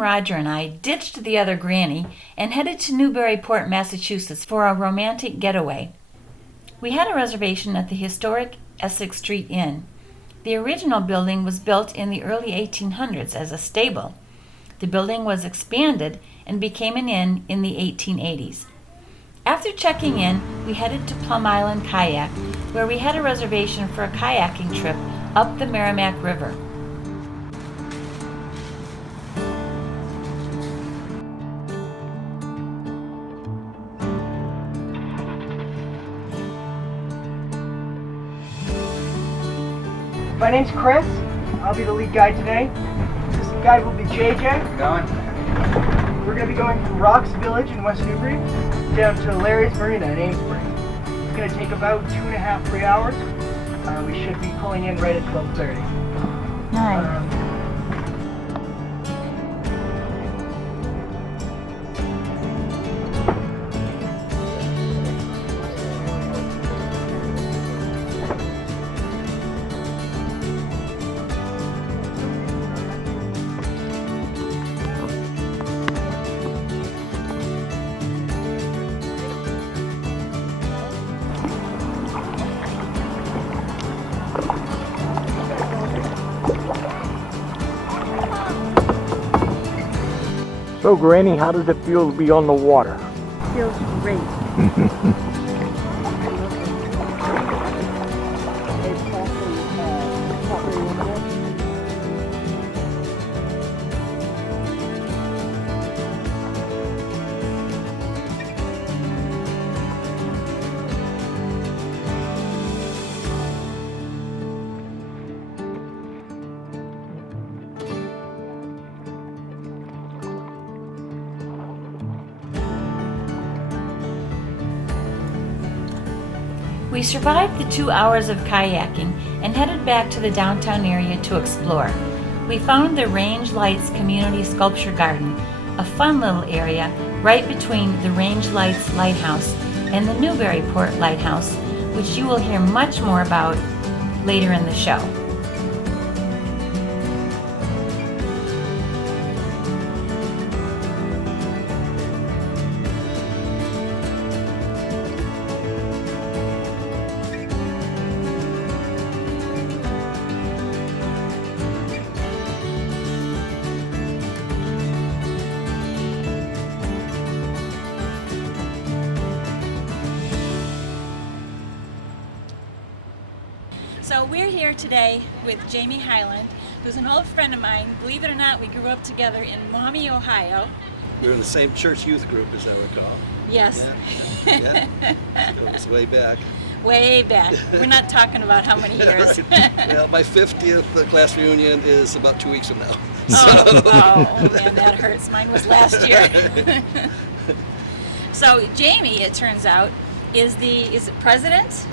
Roger and I ditched the other granny and headed to Newburyport, Massachusetts for a romantic getaway. We had a reservation at the historic Essex Street Inn. The original building was built in the early 1800s as a stable. The building was expanded and became an inn in the 1880s. After checking in, we headed to Plum Island Kayak, where we had a reservation for a kayaking trip up the Merrimack River. My name's Chris. I'll be the lead guide today. This guide will be JJ. Going? We're going to be going from Rocks Village in West Newbury down to Larry's Marina in Amesbury. It's going to take about 2.5 to 3 hours. We should be pulling in right at 12:30. Nice. So Granny, how does it feel to be on the water? Feels great. We survived the 2 hours of kayaking and headed back to the downtown area to explore. We found the Range Lights Community Sculpture Garden, a fun little area right between the Range Lights Lighthouse and the Newburyport Lighthouse, which you will hear much more about later in the show. So we're here today with Jamie Highland, who's an old friend of mine. Believe it or not, we grew up together in Maumee, Ohio. We were in the same church youth group, as I recall. Yes. Yeah. It was way back. Way back. We're not talking about how many years. Well, my 50th class reunion is about 2 weeks from now. Oh man, that hurts. Mine was last year. So Jamie, it turns out, is it president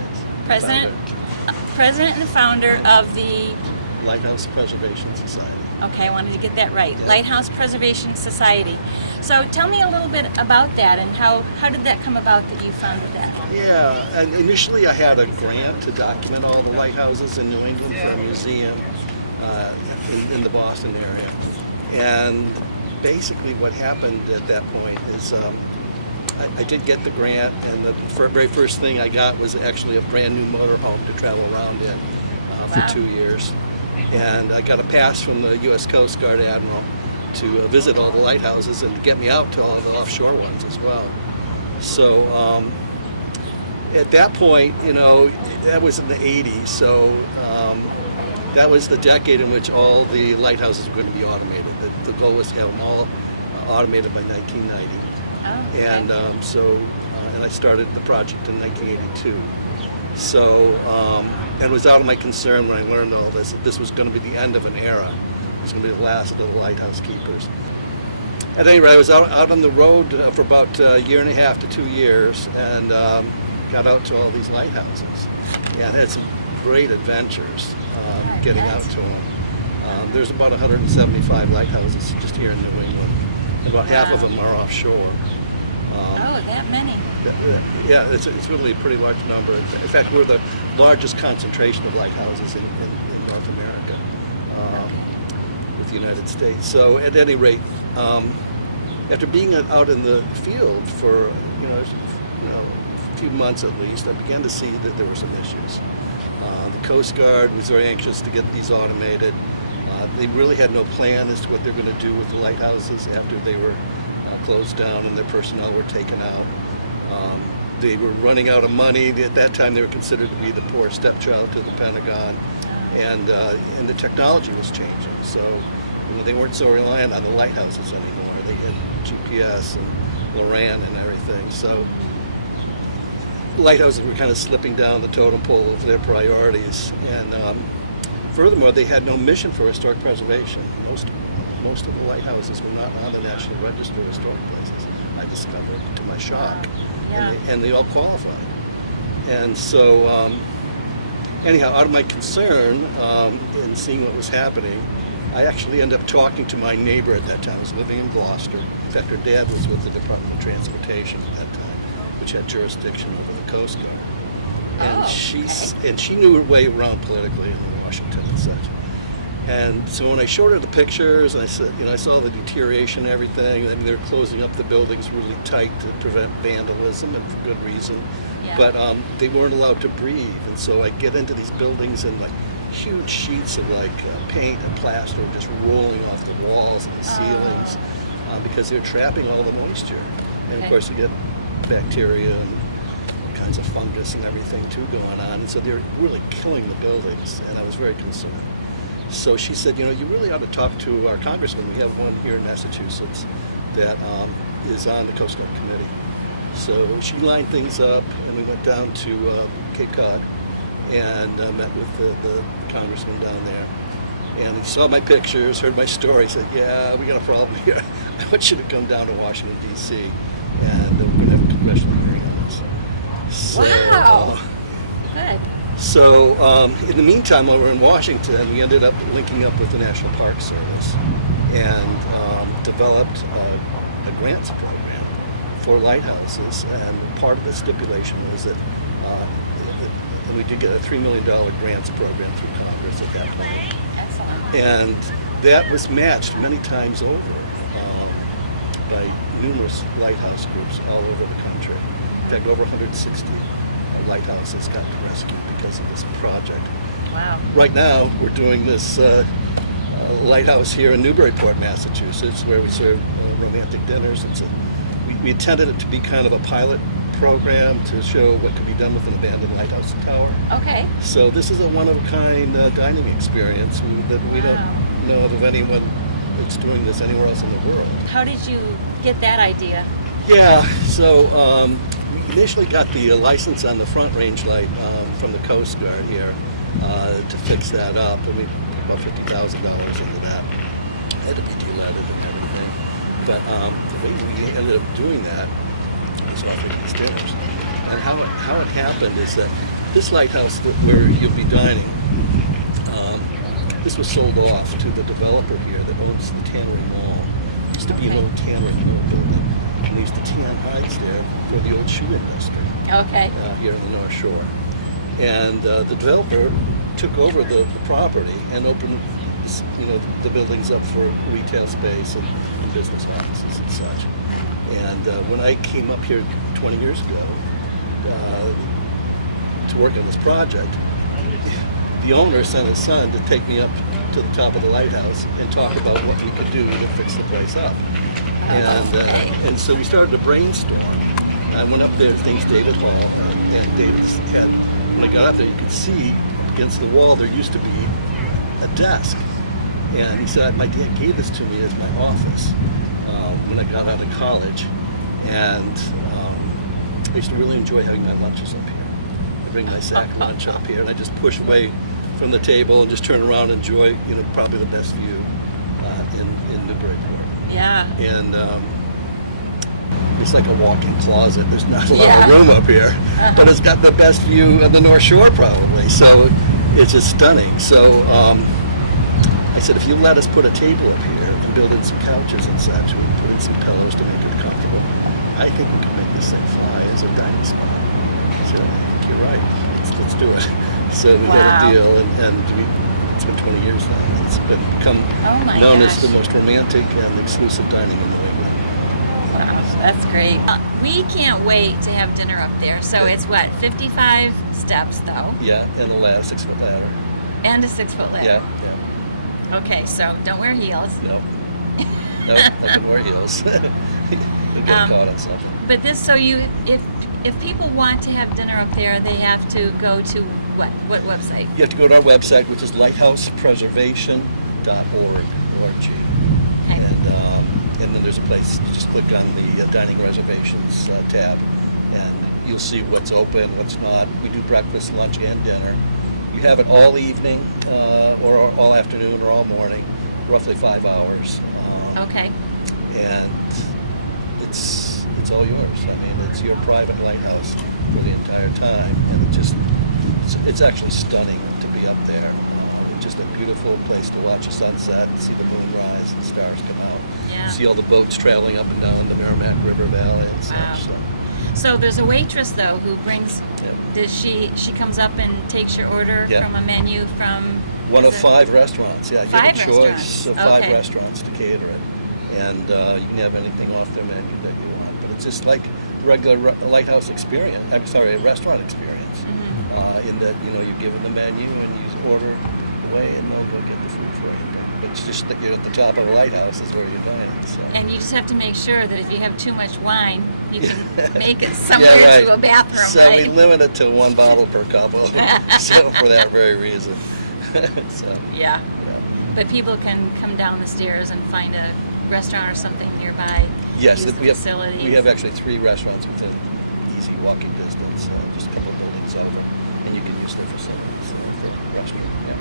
and the founder of the Lighthouse Preservation Society. Okay, I wanted to get that right. Yeah. Lighthouse Preservation Society. So tell me a little bit about that and how did that come about that you founded that? Yeah, and initially I had a grant to document all the lighthouses in New England for a museum in the Boston area. And basically what happened at that point is I did get the grant, and the very first thing I got was actually a brand new motorhome to travel around in for 2 years. And I got a pass from the U.S. Coast Guard Admiral to visit all the lighthouses and to get me out to all the offshore ones as well. So at that point, that was in the 80s, so that was the decade in which all the lighthouses were going to be automated. The goal was to have them all automated by 1990. Oh, okay. And and I started the project in 1982. So, and it was out of my concern when I learned all this, that this was going to be the end of an era. It was going to be the last of the lighthouse keepers. At any rate, I was out on the road for about a year and a half to 2 years, and got out to all these lighthouses. And had some great adventures getting out to them. There's about 175 lighthouses just here in New England. About half of them are offshore. Oh, that many. Yeah, it's really a pretty large number. In fact, we're the largest concentration of lighthouses in North America. with the United States. So at any rate, after being out in the field for a few months at least, I began to see that there were some issues. The Coast Guard was very anxious to get these automated. They really had no plan as to what they're going to do with the lighthouses after they were closed down and their personnel were taken out. They were running out of money. At that time, they were considered to be the poor stepchild to the Pentagon, and the technology was changing. So they weren't so reliant on the lighthouses anymore. They had GPS and LORAN and everything. So lighthouses were kind of slipping down the totem pole of their priorities. And furthermore, they had no mission for historic preservation. Most of the lighthouses were not on the National Register of Historic Places. I discovered, to my shock, and they all qualified. And so, anyhow, out of my concern in seeing what was happening, I actually ended up talking to my neighbor at that time. I was living in Gloucester. In fact, her dad was with the Department of Transportation at that time, which had jurisdiction over the Coast Guard. And she knew her way around politically in Washington and such. And so when I showed her the pictures, I said, I saw the deterioration and everything. I mean, they're closing up the buildings really tight to prevent vandalism, and for good reason. Yeah. But they weren't allowed to breathe, and so I get into these buildings and like huge sheets of paint and plaster just rolling off the walls and the ceilings because they're trapping all the moisture. And of course, you get bacteria and kinds of fungus and everything too going on, and so they're really killing the buildings. And I was very concerned. So she said, you really ought to talk to our congressman. We have one here in Massachusetts that is on the Coast Guard Committee. So she lined things up, and we went down to Cape Cod and met with the congressman down there. And he saw my pictures, heard my story, he said, yeah, we got a problem here. I want you to come down to Washington, D.C., and we're going to have a congressional hearing on this. So, wow. Good. So in the meantime, while we were in Washington, we ended up linking up with the National Park Service and developed a grants program for lighthouses. And part of the stipulation was that we did get a $3 million grants program through Congress at that point. Excellent. And that was matched many times over by numerous lighthouse groups all over the country. In fact, over 160 lighthouses got rescued because of this project. Wow. Right now, we're doing this lighthouse here in Newburyport, Massachusetts, where we serve romantic dinners. We intended it to be kind of a pilot program to show what can be done with an abandoned lighthouse tower. Okay. So this is a one-of-a-kind dining experience that we don't know of anyone that's doing this anywhere else in the world. How did you get that idea? Yeah, so we initially got the license on the front range light from the Coast Guard here to fix that up, and we put about $50,000 into that. It had to be de-leaded and everything. But the way we ended up doing that was offering these dinners. And how it happened is that this lighthouse where you'll be dining, this was sold off to the developer here that owns the Tannery Mall. It used to be an old Tannery Mill building. And they used to tan hides there for the old shoe industry. Okay. Here in the North Shore. And the developer took over the property and opened the buildings up for retail space and business offices and such. And when I came up here 20 years ago to work on this project, the owner sent his son to take me up to the top of the lighthouse and talk about what we could do to fix the place up. And so we started to brainstorm. I went up there to things David Hall, and David had, when I got up there, you could see against the wall there used to be a desk. And he said, my dad gave this to me as my office when I got out of college. And I used to really enjoy having my lunches up here. I bring my sack lunch up here, and I just push away from the table and just turn around and enjoy, probably the best view in Newburyport. Yeah. And it's like a walk-in closet. There's not a lot of room up here, but it's got the best view of the North Shore probably. So it's just stunning. So I said, if you let us put a table up here and build in some couches and such, and put in some pillows to make it comfortable, I think we can make this thing fly as a dining spot. I said, I think you're right. Let's do it. So we got a deal, and we It's been 20 years now. It's become Oh my known gosh. as the most romantic and exclusive dining in New England. Wow, that's great. We can't wait to have dinner up there. So it's what, 55 steps though, Yeah, and the ladder, 6-foot ladder. and a 6-foot ladder. Yeah, yeah. Okay, so don't wear heels. Nope. Nope, I can wear heels. You'll get caught on something. But this, so if people want to have dinner up there, they have to go to what? What website? You have to go to our website, which is lighthousepreservation.org. And then there's a place, you just click on the dining reservations tab, and you'll see what's open, what's not. We do breakfast, lunch, and dinner. You have it all evening, or all afternoon, or all morning, roughly 5 hours. Okay. And it's all yours. I mean, it's your private lighthouse for the entire time, and it's actually stunning to be up there. It's just a beautiful place to watch the sunset, see the moon rise and stars come out. Yeah. See all the boats traveling up and down the Merrimack River Valley and such. Wow. So there's a waitress though who brings. Yeah. Does she comes up and takes your order Yeah. from a menu from? One of is it- 5 restaurants. Yeah, you 5 have a choice restaurants. of 5 Okay. restaurants to cater it, and you can have anything off their menu that you want. But it's just like the regular lighthouse experience. I'm sorry, a restaurant experience. Mm-hmm. In that you're given the menu and you order away, and they'll go get the food for you. But it's just that you're at the top of a lighthouse is where you're dining. So. And you just have to make sure that if you have too much wine, you can make it somewhere Yeah, right. to a bathroom, So right? we limit it to 1 bottle per couple. So for that very reason. So. Yeah. But people can come down the stairs and find a restaurant or something nearby. Yes, use the we have facilities. actually 3 restaurants within easy walking distance, just a couple of buildings over, and you can use their facilities for the restaurant. Yeah.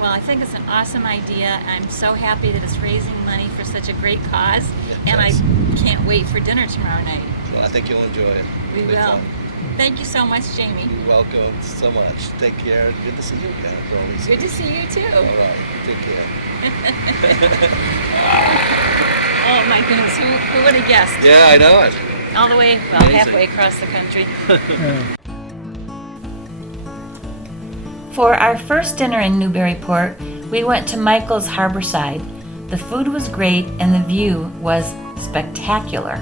Well, I think it's an awesome idea. I'm so happy that it's raising money for such a great cause, Yeah, and I thanks. can't wait for dinner tomorrow night. Well, I think you'll enjoy it. We It'll be will. fun. Thank you so much, Jamie. You're welcome so much. Take care. Good to see you again after all these Good to years. see you too. All right. Take care. Oh my goodness, who would have guessed? Yeah, I know it. All the way, well, Amazing. halfway across the country. For our first dinner in Newburyport, we went to Michael's Harborside. The food was great and the view was spectacular.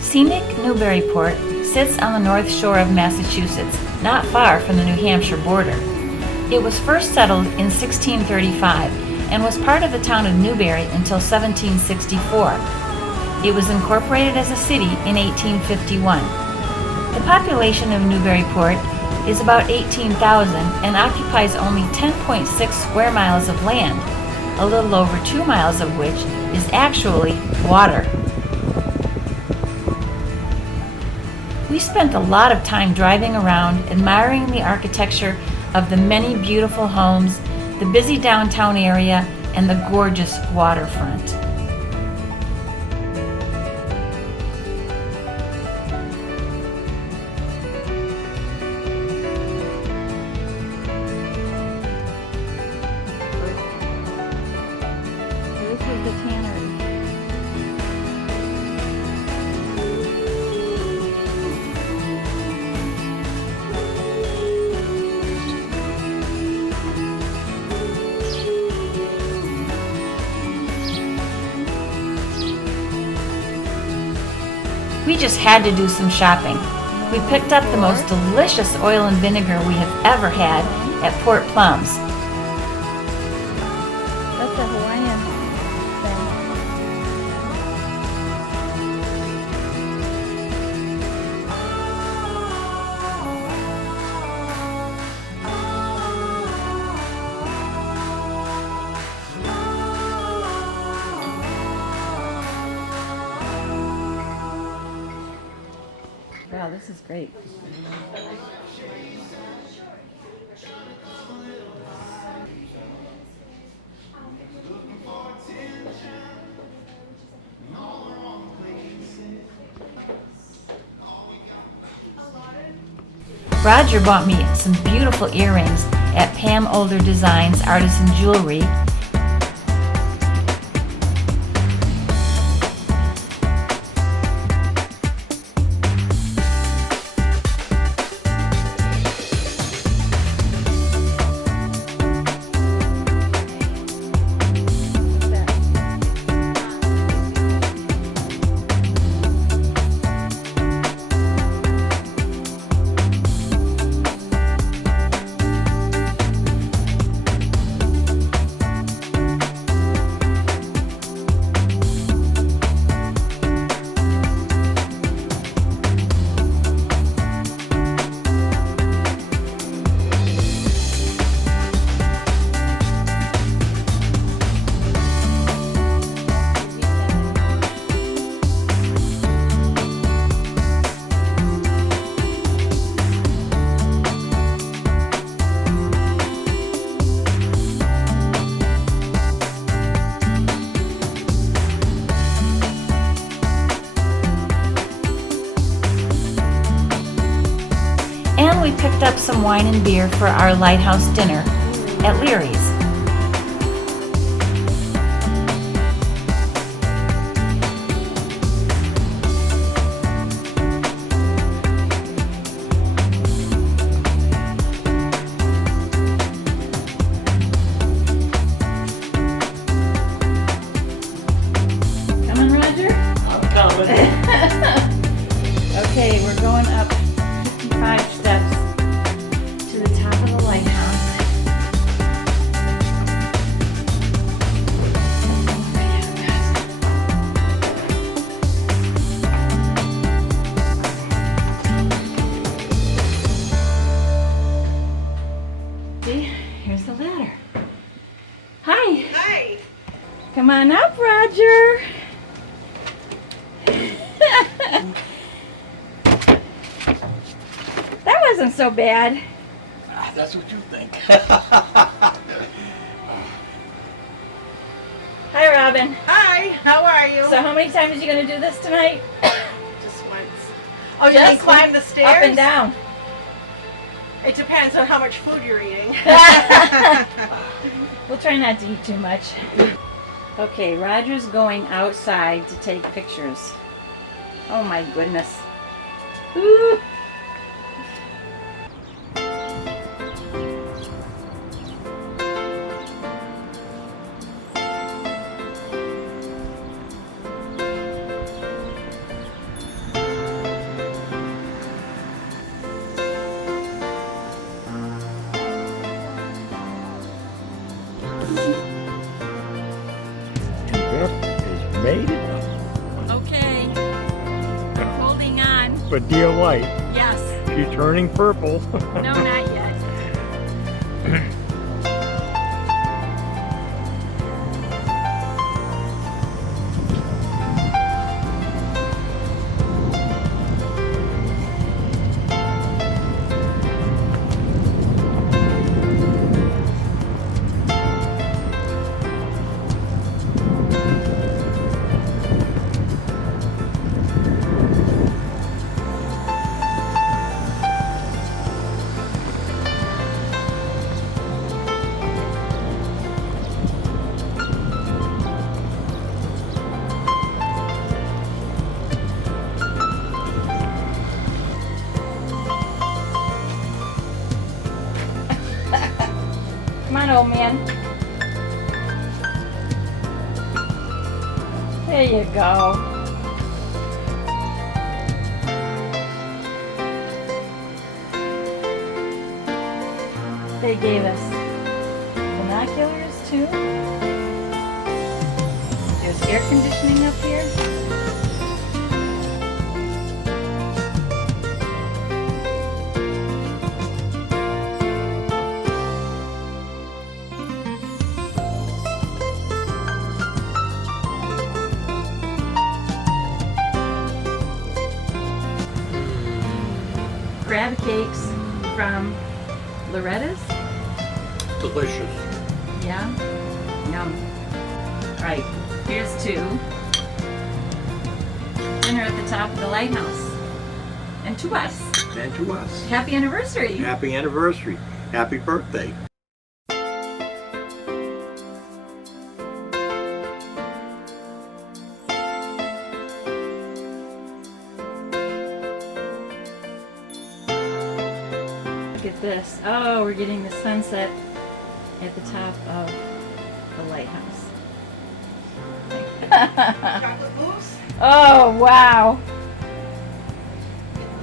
Scenic Newburyport sits on the north shore of Massachusetts, not far from the New Hampshire border. It was first settled in 1635 and was part of the town of Newbury until 1764. It was incorporated as a city in 1851. The population of Newburyport is about 18,000 and occupies only 10.6 square miles of land, a little over 2 miles of which is actually water. We spent a lot of time driving around, admiring the architecture of the many beautiful homes, the busy downtown area, and the gorgeous waterfront. This is the tannery. We just had to do some shopping. We picked up the most delicious oil and vinegar we have ever had at Port Plums. That's a Hawaiian Wow, this is great. Roger bought me some beautiful earrings at Pam Older Designs Artisan Jewelry. And we picked up some wine and beer for our lighthouse dinner at Leary's. Coming, Roger? I'm coming. Okay, we're going up 55 steps to the top of the lighthouse. See, here's the ladder. Hi. Hi. Come on up, Roger. That wasn't so bad. That's what you think. Hi, Robin. Hi. How are you? So how many times are you going to do this tonight? Just once. Oh, you can Just climb the stairs? Up and down. It depends on how much food you're eating. We'll try not to eat too much. Okay, Roger's going outside to take pictures. Oh my goodness. Ooh. It's made it. Okay, holding on. But dear light, Yes. she's turning purple. No, not yet. Come on, old man. There you go. They gave us binoculars too. There's air conditioning up here. Crab cakes from Loretta's. Delicious. Yeah. Yum. Right. Here's two. Dinner at the top of the lighthouse. And to us. and to us. Happy anniversary. Happy anniversary. Happy birthday. Look at this. Oh, we're getting the sunset at the top of the lighthouse. Chocolate mousse Oh, wow.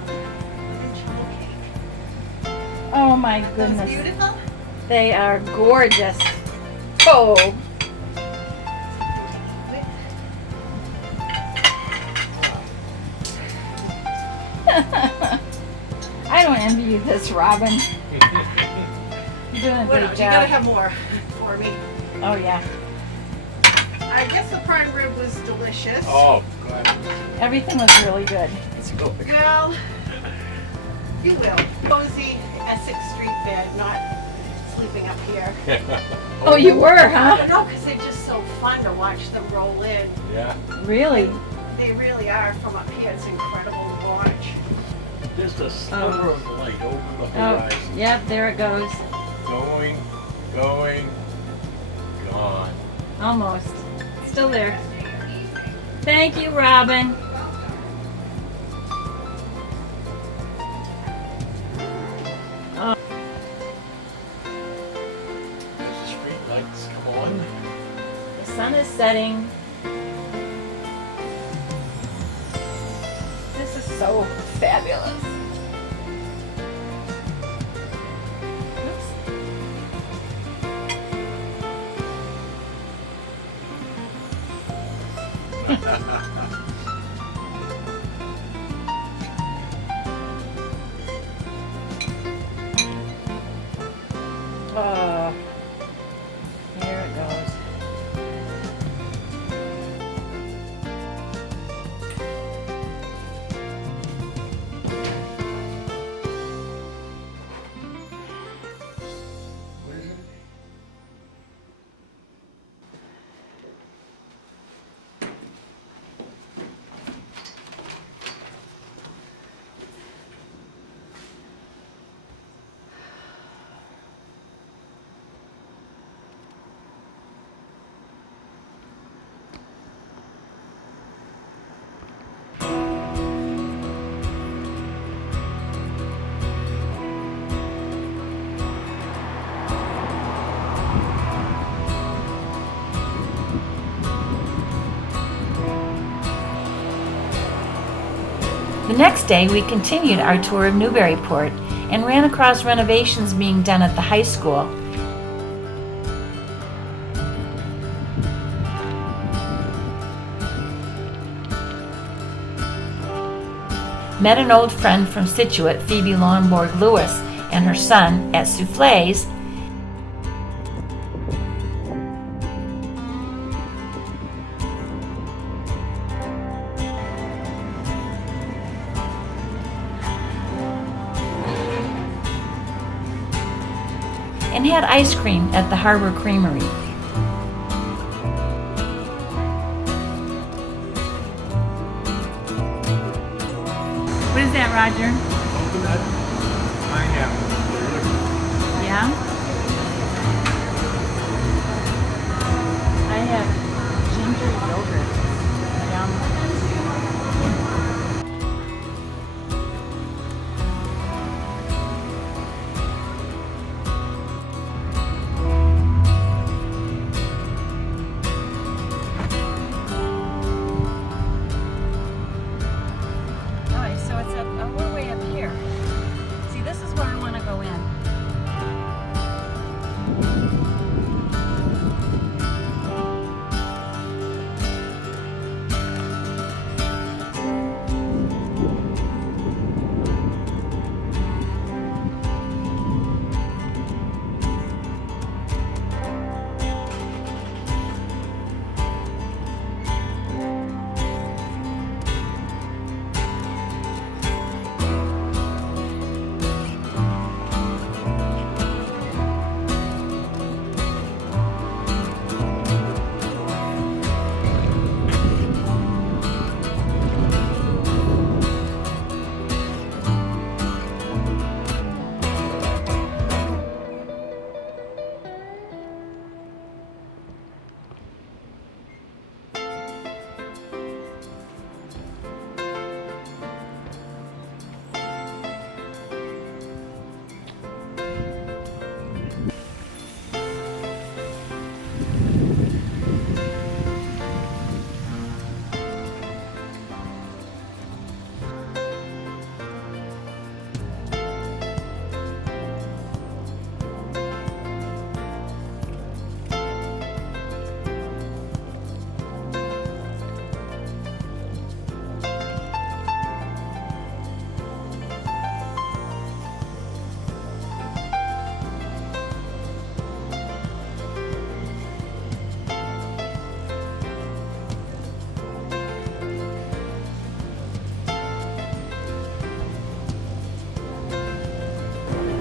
and chocolate cake. Oh my That's goodness. beautiful. They are gorgeous. Oh. I don't envy you this, Robin. You're doing a What great else? You gotta job. have more for me. Oh yeah. I guess the prime rib was delicious. Oh, God. Everything was really good. Let's go. Well, you will. Cozy Essex Street bed, not sleeping up here. Oh, you were, I huh? don't know, because they're just so fun to watch them roll in. Yeah. Really? They really are from up here. It's incredible to watch. Just a sliver of light over the Oh, horizon. yep, there it goes. Going, gone. Almost. Still there. Thank you, Robin. Oh, The street lights come on. the sun is setting. This is so fabulous. Oops. Here it goes. The next day, we continued our tour of Newburyport and ran across renovations being done at the high school. Met an old friend from Scituate, Phoebe Longborg Lewis, and her son at Souffle's. And had ice cream at the Harbor Creamery. What is that, Roger? Coconut pineapple. Yeah? I have ginger yogurt. Alright, so it's up, we're way up here.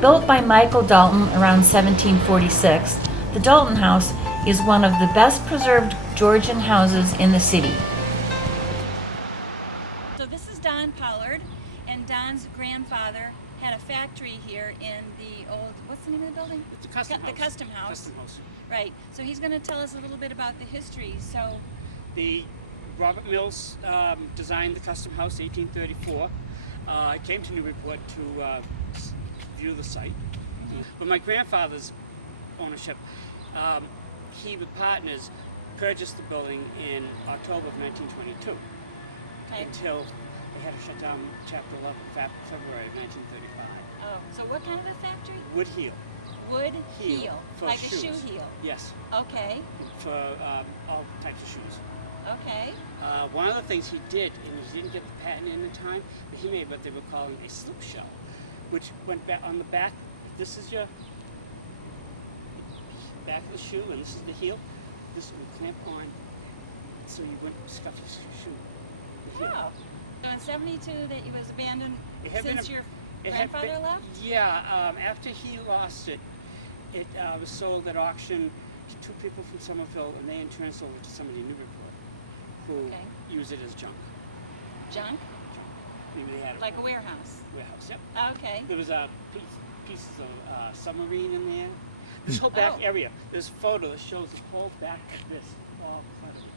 Built by Michael Dalton around 1746, the Dalton House is one of the best preserved Georgian houses in the city. So this is Don Pollard, and Don's grandfather had a factory here in the old, what's the name of the building? It's a custom house. The Custom House. Custom house. Right. So he's going to tell us a little bit about the history. So The Robert Mills designed the custom house 1834. I came to Newburyport to view the site. But my grandfather's ownership, he with partners purchased the building in October of 1922 Okay. until they had to shut down Chapter 11 February of 1935. Oh, so what kind of a factory? Wood heel. Wood heel, for like shoes. a shoe heel. Yes, Okay, for all types of shoes. okay. One of the things he did, and he didn't get the patent in time, but he made what they were calling a slip shell, which went back on the back. This is your back of the shoe, and this is the heel. This would clamp on, so you wouldn't scuff your shoe. The heel. Oh, so in '72 that it was abandoned It had been since your It had grandfather been- left? Yeah, after he lost it, it was sold at auction to two people from Somerville, and they in turn sold it to somebody in Newburyport, who Okay. used it as junk. Junk? Maybe they had it Like a warehouse? warehouse. Yep. Okay. There was pieces of submarine in there. This whole back Oh. area, there's a photo that shows the whole back of this all covered.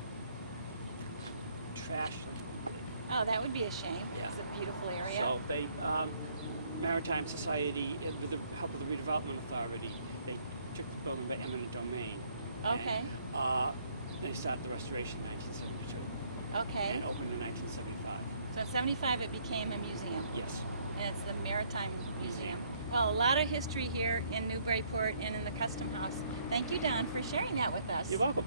Trash. Oh, that would be a shame. Yeah. It's a beautiful area. So they, Maritime Society, with the help of the Redevelopment Authority, they took the building by eminent domain. Okay. And, they started the restoration in 1972 Okay. and opened in 1975. So in '75 it became a museum, Yes. and it's the Maritime Museum. Well, a lot of history here in Newburyport and in the Custom House. Thank you, Don, for sharing that with us. You're welcome.